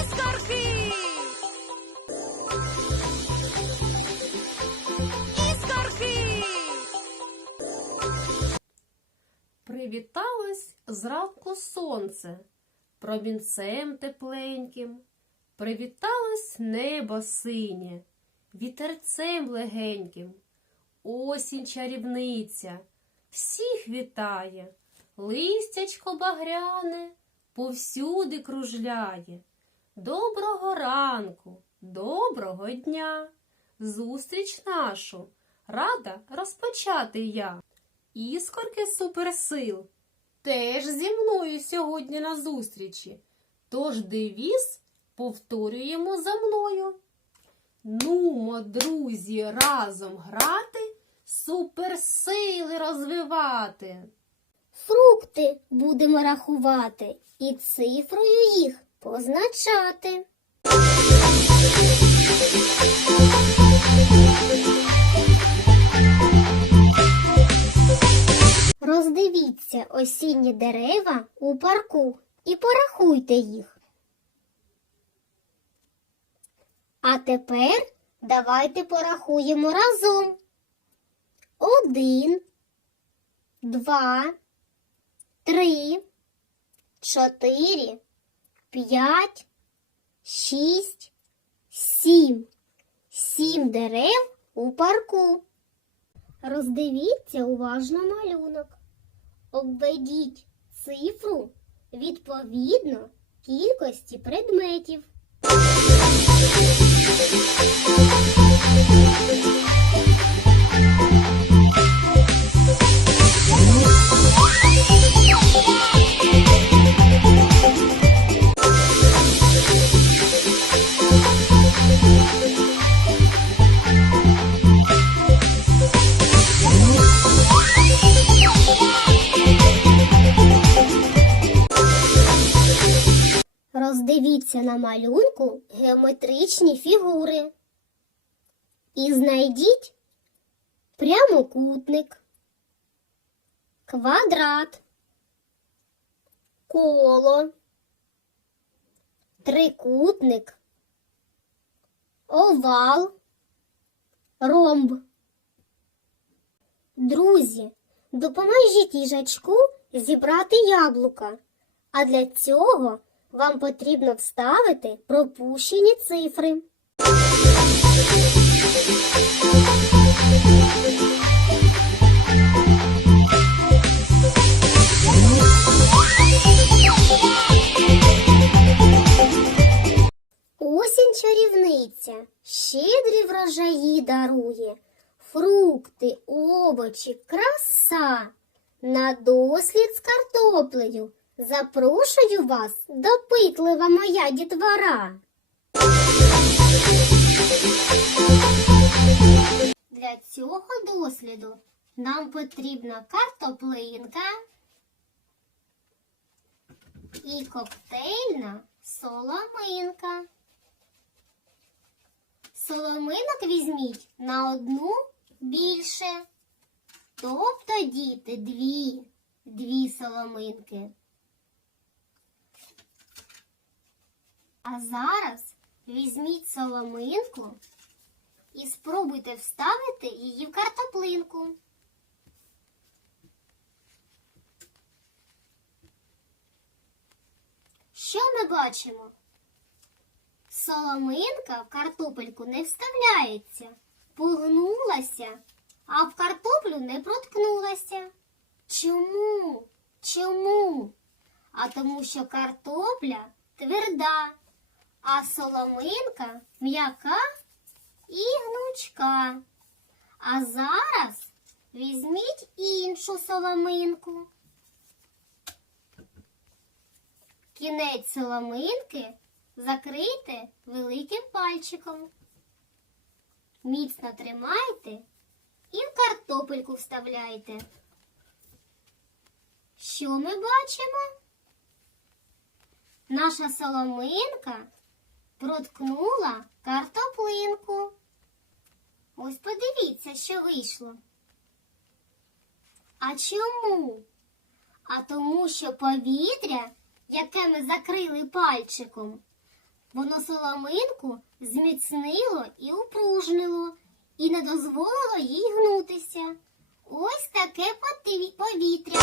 Іскорки! Іскорки! Привіталось зранку сонце, промінцем тепленьким, привіталось небо синє, вітерцем легеньким. Осінь чарівниця всіх вітає, листячко багряне повсюди кружляє. Доброго ранку, доброго дня! Зустріч нашу рада розпочати я. Іскорки суперсил теж зі мною сьогодні на зустрічі. Тож девіз повторюємо за мною. Нумо, друзі, разом грати, суперсили розвивати. Фрукти будемо рахувати і цифрою їх позначати. Роздивіться осінні дерева у парку і порахуйте їх. А тепер давайте порахуємо разом. Один, два, три, чотири, п'ять, шість, сім. Сім дерев у парку. Роздивіться уважно малюнок. Обведіть цифру відповідно кількості предметів. Роздивіться на малюнку геометричні фігури. І знайдіть прямокутник, квадрат, коло, трикутник, овал, ромб. Друзі, допоможіть їжачку зібрати яблука. А для цього вам потрібно вставити пропущені цифри. Осінь чарівниця, щедрі врожаї дарує, фрукти, овочі, краса. На дослід з картоплею запрошую вас, допитлива моя дітвора. Для цього досліду нам потрібна картоплинка і коктейльна соломинка. Соломинок візьміть на одну більше. Тобто, діти, дві, дві соломинки. А зараз візьміть соломинку і спробуйте вставити її в картоплинку. Що ми бачимо? Соломинка в картопельку не вставляється, погнулася, а в картоплю не проткнулася. Чому? Чому? А тому що картопля тверда, а соломинка м'яка і гнучка. А зараз візьміть іншу соломинку. Кінець соломинки закрийте великим пальчиком. Міцно тримайте і в картопельку вставляйте. Що ми бачимо? Наша соломинка проткнула картоплинку. Ось подивіться, що вийшло. А чому? А тому, що повітря яке ми закрили пальчиком. Воно соломинку зміцнило і упружнило, і не дозволило їй гнутися. Ось таке повітря.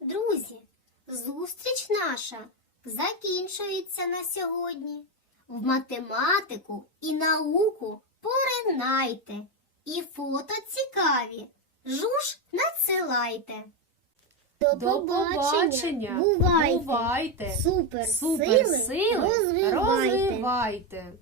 Друзі, зустріч наша закінчується на сьогодні. В математику і науку поринайте. І фото цікаві. Жуж надсилайте. До побачення. Бувайте. Бувайте. Супер, Суперсили сили розвивайте. розвивайте.